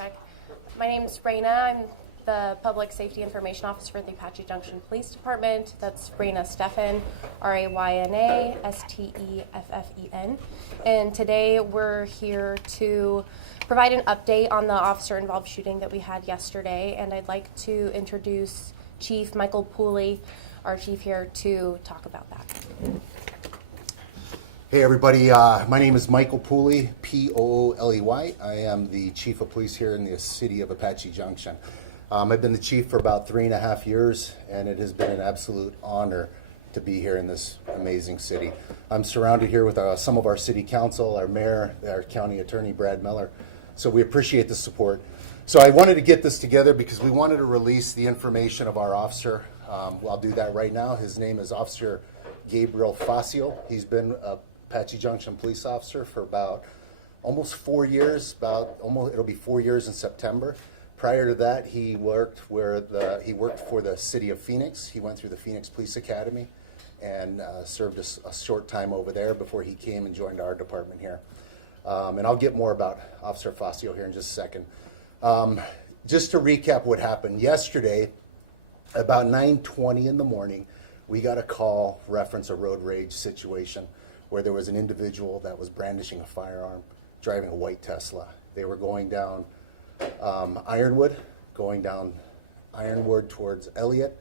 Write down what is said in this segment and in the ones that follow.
check. My name is Raina. I'm the Public Safety Information Officer for the Apache Junction Police Department. That's Raina Steffen, Rayna Steffen. And today we're here to provide an update on the officer-involved shooting that we had yesterday. And I'd like to introduce Chief Michael Pooley, our chief here, to talk about that. Hey everybody, my name is Michael Pooley, P-O-O-L-E-Y. I am the Chief of Police here in the city of Apache Junction. I've been the chief for about 3.5 years, and it has been an absolute honor to be here in this amazing city. I'm surrounded here with some of our city council, our mayor, our county attorney, Brad Miller, so we appreciate the support. So I wanted to get this together because we wanted to release the information of our officer. I'll do that right now. His name is Officer Gabriel Facio. He's been a Apache Junction police officer for about almost 4 years. It'll be 4 years in September. Prior to that, he worked for the city of Phoenix. He went through the Phoenix Police Academy and served a short time over there before he came and joined our department here. And I'll get more about Officer Facio here in just a second. Just to recap what happened yesterday, about 9:20 in the morning, we got a call reference a road rage situation where there was an individual that was brandishing a firearm, driving a white Tesla. They were going down Ironwood towards Elliot.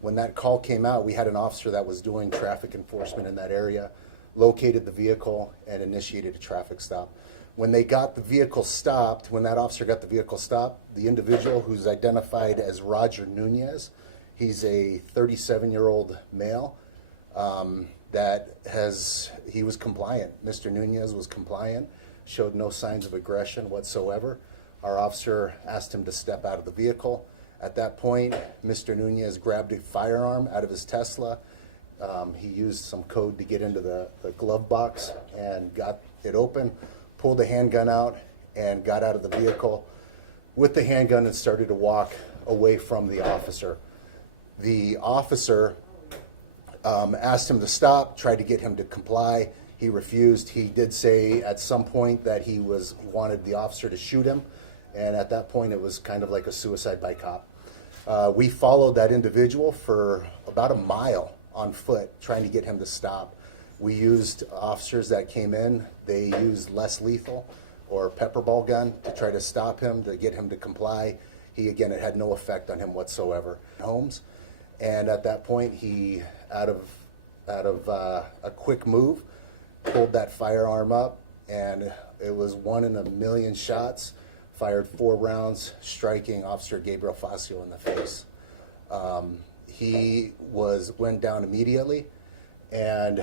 When that call came out, we had an officer that was doing traffic enforcement in that area, located the vehicle, and initiated a traffic stop. When they got the vehicle stopped, when that officer got the vehicle stopped, the individual who's identified as Roger Nunez, he's a 37-year-old male, he was compliant. Mr. Nunez was compliant, showed no signs of aggression whatsoever. Our officer asked him to step out of the vehicle. At that point, Mr. Nunez grabbed a firearm out of his Tesla. He used some code to get into the glove box and got it open, pulled the handgun out, and got out of the vehicle with the handgun and started to walk away from the officer. The officer asked him to stop, tried to get him to comply. He refused. He did say at some point that he wanted the officer to shoot him, and at that point it was kind of like a suicide by cop. We followed that individual for about a mile on foot, trying to get him to stop. We used officers that came in. They used less lethal or pepper ball gun to try to stop him, to get him to comply. It had no effect on him whatsoever. Holmes. And at that point, he, out of a quick move, pulled that firearm up, and it was 1 in a million shots, fired 4 rounds, striking Officer Gabriel Facio in the face. He went down immediately, and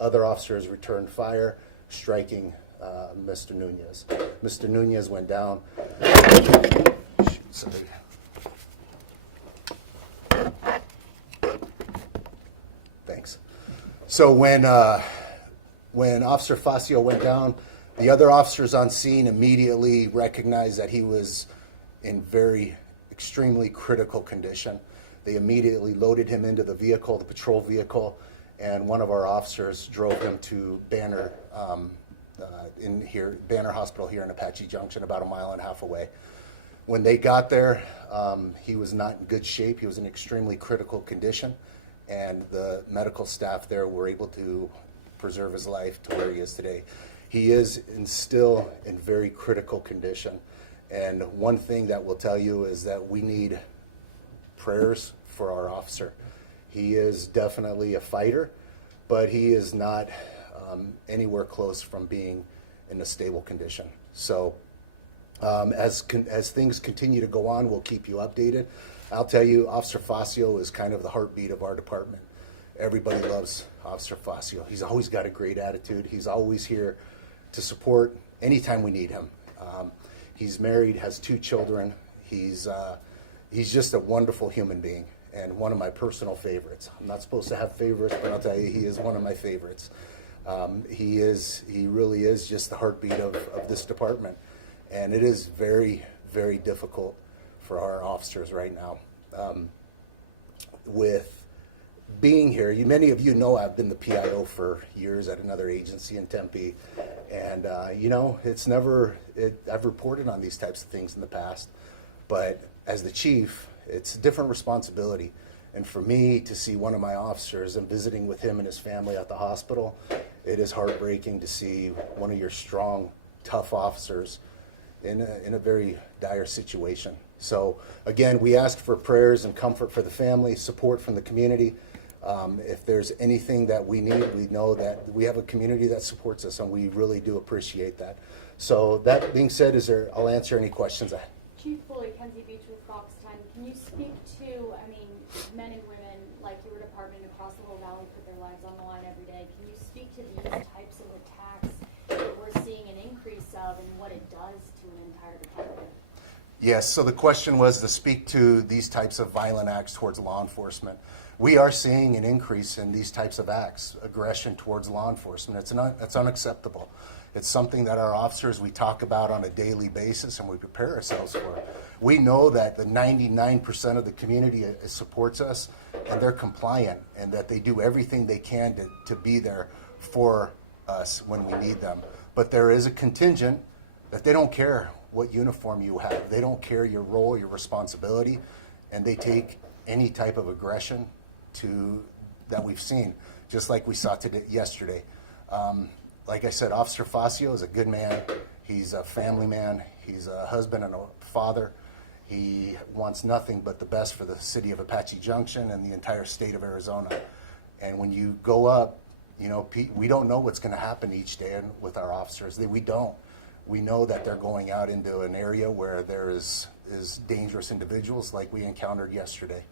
other officers returned fire, striking Mr. Nunez. Mr. Nunez went down. Sorry. Thanks. So when Officer Facio went down, the other officers on scene immediately recognized that he was in extremely critical condition. They immediately loaded him into the vehicle, the patrol vehicle, and one of our officers drove him to Banner Hospital here in Apache Junction, about 1.5 miles away. When they got there, he was not in good shape. He was in extremely critical condition, and the medical staff there were able to preserve his life to where he is today. He is still in very critical condition, and one thing that we'll tell you is that we need prayers for our officer. He is definitely a fighter, but he is not anywhere close from being in a stable condition. So as things continue to go on, we'll keep you updated. I'll tell you, Officer Facio is kind of the heartbeat of our department. Everybody loves Officer Facio. He's always got a great attitude. He's always here to support anytime we need him. He's married, has 2 children. He's just a wonderful human being and one of my personal favorites. I'm not supposed to have favorites, but I'll tell you, he is one of my favorites. He really is just the heartbeat of this department. And it is very, very difficult for our officers right now. With being here, many of you know I've been the PIO for years at another agency in Tempe, and I've reported on these types of things in the past, but as the chief, it's a different responsibility. And for me to see one of my officers and visiting with him and his family at the hospital, it is heartbreaking to see one of your strong, tough officers in a very dire situation. So again, we ask for prayers and comfort for the family, support from the community. If there's anything that we need, we know that we have a community that supports us, and we really do appreciate that. So that being said, I'll answer any questions. Chief Floyd, Kenzie Beach with Fox 10. Can you speak to, men and women like your department across the whole valley put their lives on the line every day. Can you speak to these types of attacks that we're seeing an increase of and what it does to an entire department? Yes, so the question was to speak to these types of violent acts towards law enforcement. We are seeing an increase in these types of acts, aggression towards law enforcement. It's unacceptable. It's something that our officers, we talk about on a daily basis and we prepare ourselves for. We know that the 99% of the community supports us and they're compliant, and that they do everything they can to be there for us when we need them. But there is a contingent that they don't care what uniform you have. They don't care your role, your responsibility, and they take any type of aggression that we've seen, just like we saw yesterday. Like I said, Officer Facio is a good man. He's a family man. He's a husband and a father. He wants nothing but the best for the city of Apache Junction and the entire state of Arizona. And when you go up, we don't know what's going to happen each day with our officers. We don't. We know that they're going out into an area where there is dangerous individuals like we encountered yesterday.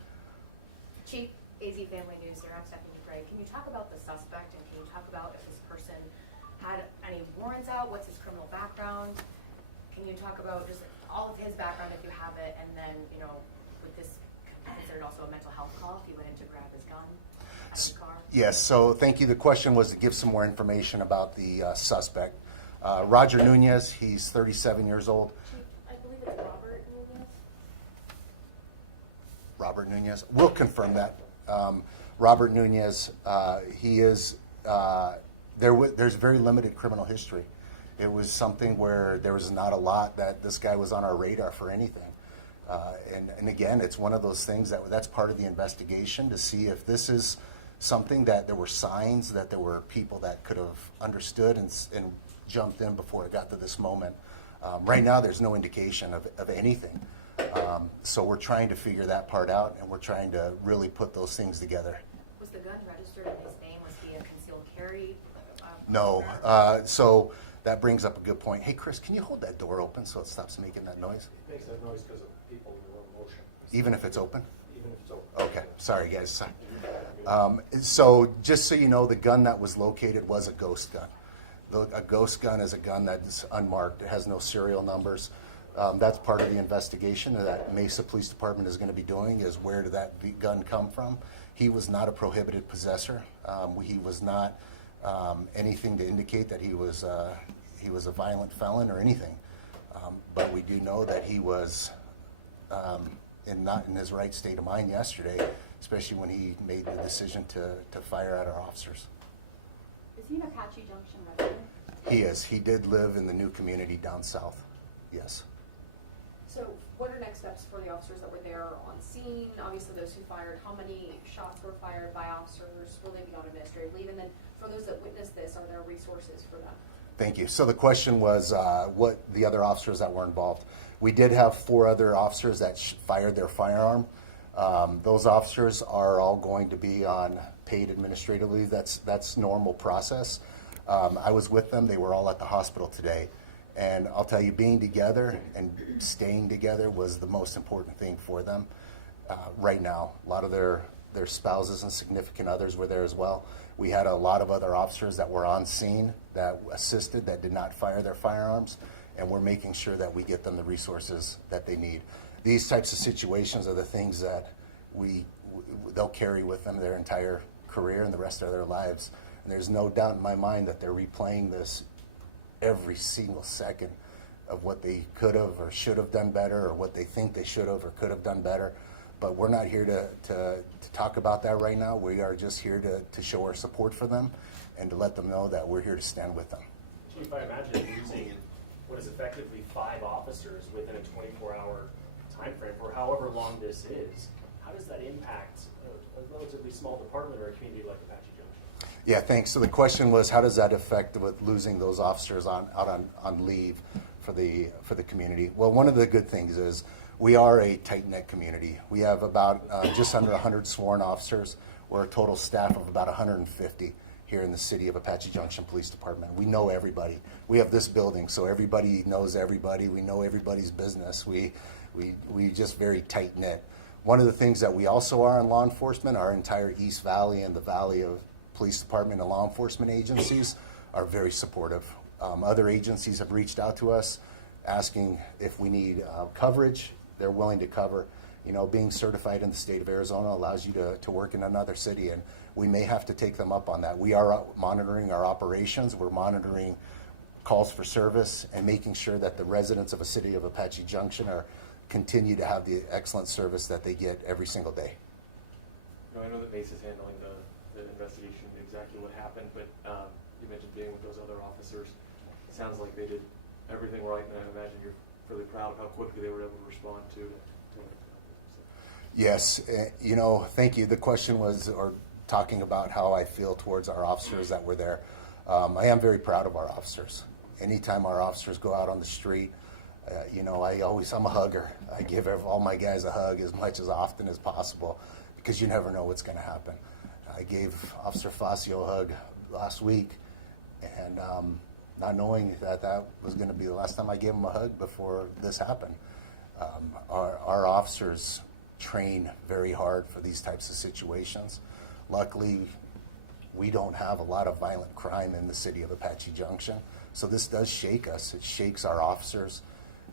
Chief, AZ Family News here. I'm Stephanie Gray. Can you talk about the suspect, and can you talk about if this person had any warrants out? What's his criminal background? Can you talk about just all of his background if you have it, and then, with this considered also a mental health call if he went in to grab his gun out of his car? Yes, so thank you. The question was to give some more information about the suspect. Roger Nunez, he's 37 years old. Chief, I believe it's Robert Nunez. Robert Nunez, we'll confirm that. Robert Nunez, he is, there's very limited criminal history. It was something where there was not a lot that this guy was on our radar for anything. And again, it's one of those things that's part of the investigation to see if this is something that there were signs that there were people that could have understood and jumped in before it got to this moment. Right now, there's no indication of anything. So we're trying to figure that part out, and we're trying to really put those things together. Was the gun registered in his name? Was he a concealed carry? No. So that brings up a good point. Hey, Chris, can you hold that door open so it stops making that noise? It makes that noise because of people in real motion. Even if it's open? Even if it's open. Okay. Sorry, guys. So just so you know, the gun that was located was a ghost gun. A ghost gun is a gun that's unmarked. It has no serial numbers. That's part of the investigation that Mesa Police Department is going to be doing, is where did that gun come from? He was not a prohibited possessor. He was not anything to indicate that he was a violent felon or anything. But we do know that he was not in his right state of mind yesterday, especially when he made the decision to fire at our officers. Is he an Apache Junction resident? He is. He did live in the new community down south. Yes. So what are next steps for the officers that were there on scene? Obviously those who fired, how many shots were fired by officers? Will they be on administrative leave? And then for those that witnessed this, are there resources for them? Thank you. So the question was what the other officers that were involved. We did have 4 other officers that fired their firearm. Those officers are all going to be on paid administrative leave. That's normal process. I was with them. They were all at the hospital today. And I'll tell you, being together and staying together was the most important thing for them right now. A lot of their spouses and significant others were there as well. We had a lot of other officers that were on scene that assisted, that did not fire their firearms, and we're making sure that we get them the resources that they need. These types of situations are the things that they'll carry with them their entire career and the rest of their lives. And there's no doubt in my mind that they're replaying this every single second of what they could have or should have done better, or what they think they should have or could have done better. But we're not here to talk about that right now. We are just here to show our support for them and to let them know that we're here to stand with them. Chief, I imagine losing what is effectively 5 officers within a 24-hour time frame for however long this is. How does that impact a relatively small department or a community like Apache Junction? Yeah, thanks. So the question was, how does that affect with losing those officers out on leave for the community? Well, one of the good things is we are a tight-knit community. We have about just under 100 sworn officers. We're a total staff of about 150 here in the city of Apache Junction Police Department. We know everybody. We have this building, so everybody knows everybody. We know everybody's business. We just very tight-knit. One of the things that we also are in law enforcement, our entire East Valley and the Valley of Police Department and law enforcement agencies are very supportive. Other agencies have reached out to us asking if we need coverage. They're willing to cover. You know, being certified in the state of Arizona allows you to work in another city, and we may have to take them up on that. We are monitoring our operations. We're monitoring calls for service and making sure that the residents of a city of Apache Junction continue to have the excellent service that they get every single day. I know that Mace is handling the investigation, exactly what happened, but you mentioned being with those other officers. It sounds like they did everything right, and I imagine you're fairly proud of how quickly they were able to respond to it. Yes, you know, thank you. The question was, or talking about how I feel towards our officers that were there. I am very proud of our officers. Anytime our officers go out on the street, you know, I'm a hugger. I give all my guys a hug as much as often as possible because you never know what's going to happen. I gave Officer Facio a hug last week, and not knowing that was going to be the last time I gave him a hug before this happened. Our officers train very hard for these types of situations. Luckily, we don't have a lot of violent crime in the city of Apache Junction, so this does shake us. It shakes our officers.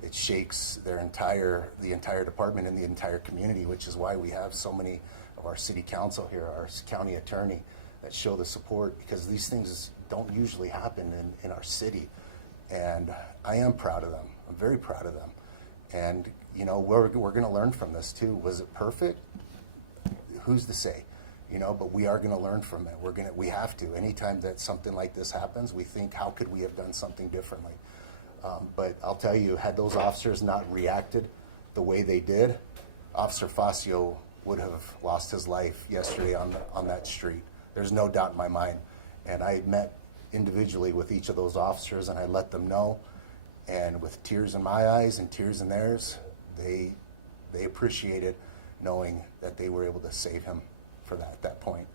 It shakes the entire department and the entire community, which is why we have so many of our city council here, our county attorney, that show the support, because these things don't usually happen in our city. And I am proud of them. I'm very proud of them. And, you know, we're going to learn from this too. Was it perfect? Who's to say? You know, but we are going to learn from it. We have to. Anytime that something like this happens, we think, how could we have done something differently? But I'll tell you, had those officers not reacted the way they did, Officer Facio would have lost his life yesterday on that street. There's no doubt in my mind. And I met individually with each of those officers, and I let them know. And with tears in my eyes and tears in theirs, they appreciated knowing that they were able to save him for that point.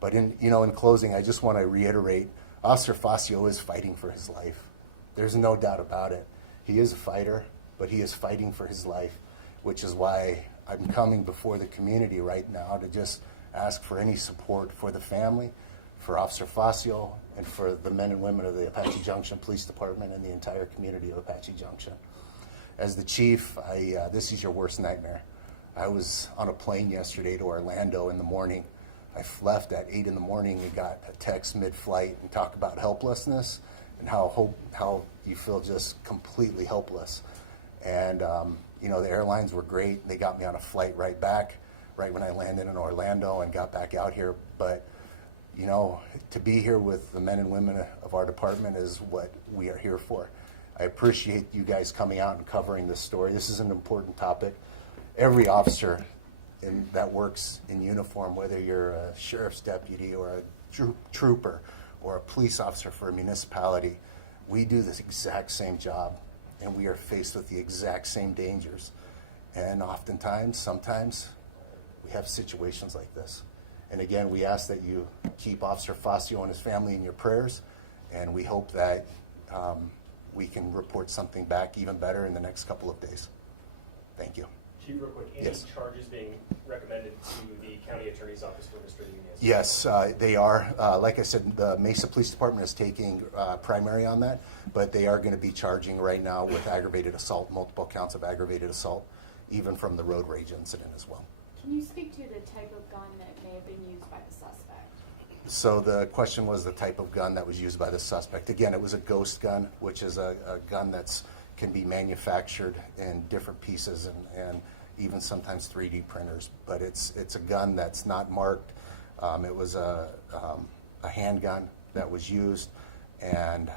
But in closing, I just want to reiterate, Officer Facio is fighting for his life. There's no doubt about it. He is a fighter, but he is fighting for his life, which is why I'm coming before the community right now to just ask for any support for the family, for Officer Facio, and for the men and women of the Apache Junction Police Department and the entire community of Apache Junction. As the chief, this is your worst nightmare. I was on a plane yesterday to Orlando in the morning. I left at 8 in the morning and got a text mid-flight and talk about helplessness and how you feel just completely helpless. And the airlines were great. They got me on a flight right back, right when I landed in Orlando and got back out here. But to be here with the men and women of our department is what we are here for. I appreciate you guys coming out and covering this story. This is an important topic. Every officer that works in uniform, whether you're a sheriff's deputy or a trooper or a police officer for a municipality, we do this exact same job, and we are faced with the exact same dangers. And sometimes, we have situations like this. And again, we ask that you keep Officer Facio and his family in your prayers, and we hope that we can report something back even better in the next couple of days. Thank you. Chief, real quick, any Yes. charges being recommended to the county attorney's office for Mr. Nunez? Yes, they are. Like I said, the Mesa Police Department is taking primary on that, but they are going to be charging right now with aggravated assault, multiple counts of aggravated assault, even from the road rage incident as well. Can you speak to the type of gun that may have been used by the suspect? So the question was the type of gun that was used by the suspect. Again, it was a ghost gun, which is a gun that's can be manufactured in different pieces, and even sometimes 3D printers. But it's a gun that's not marked. It was a handgun that was used, and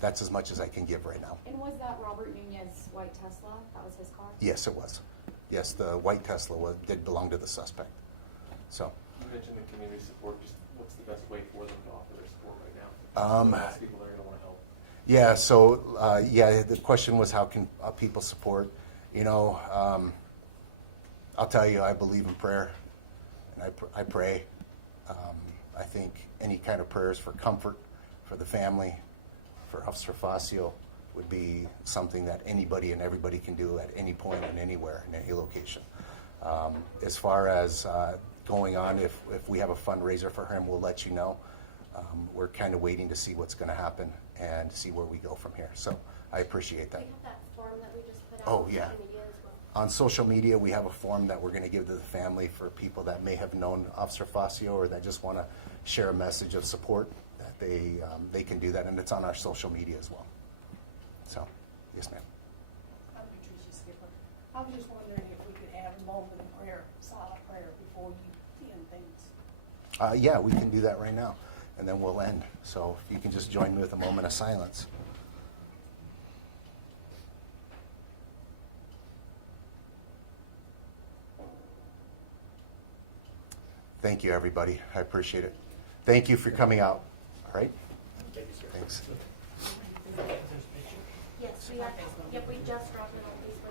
that's as much as I can give right now. And was that Robert Nunez white Tesla? That was his car? Yes, it was. Yes, the white Tesla did belong to the suspect. So. You mentioned the community support. Just what's the best way for them to offer their support right now? Lots of people that are going to want to help. Yeah, so the question was how can people support? You know, I'll tell you, I believe in prayer, and I pray. I think any kind of prayers for comfort for the family, for Officer Facio, would be something that anybody and everybody can do at any point and anywhere in any location. As far as going on, if we have a fundraiser for him, we'll let you know. We're kind of waiting to see what's going to happen and see where we go from here. So I appreciate that. We have that form that we just put out Oh, on yeah. social media as well. On social media, we have a form that we're going to give to the family for people that may have known Officer Facio or that just want to share a message of support, that they can do that, and it's on our social media as well. So, yes, ma'am. I'm Patricia Skipper. I was just wondering if we could have a moment of prayer, silent prayer, before you end things. Yeah, we can do that right now, and then we'll end. So if you can just join me with a moment of silence. Thank you, everybody. I appreciate it. Thank you for coming out. All right? Thank you, sir. Thanks. Yes, we are. Yep, we just dropped it on Facebook.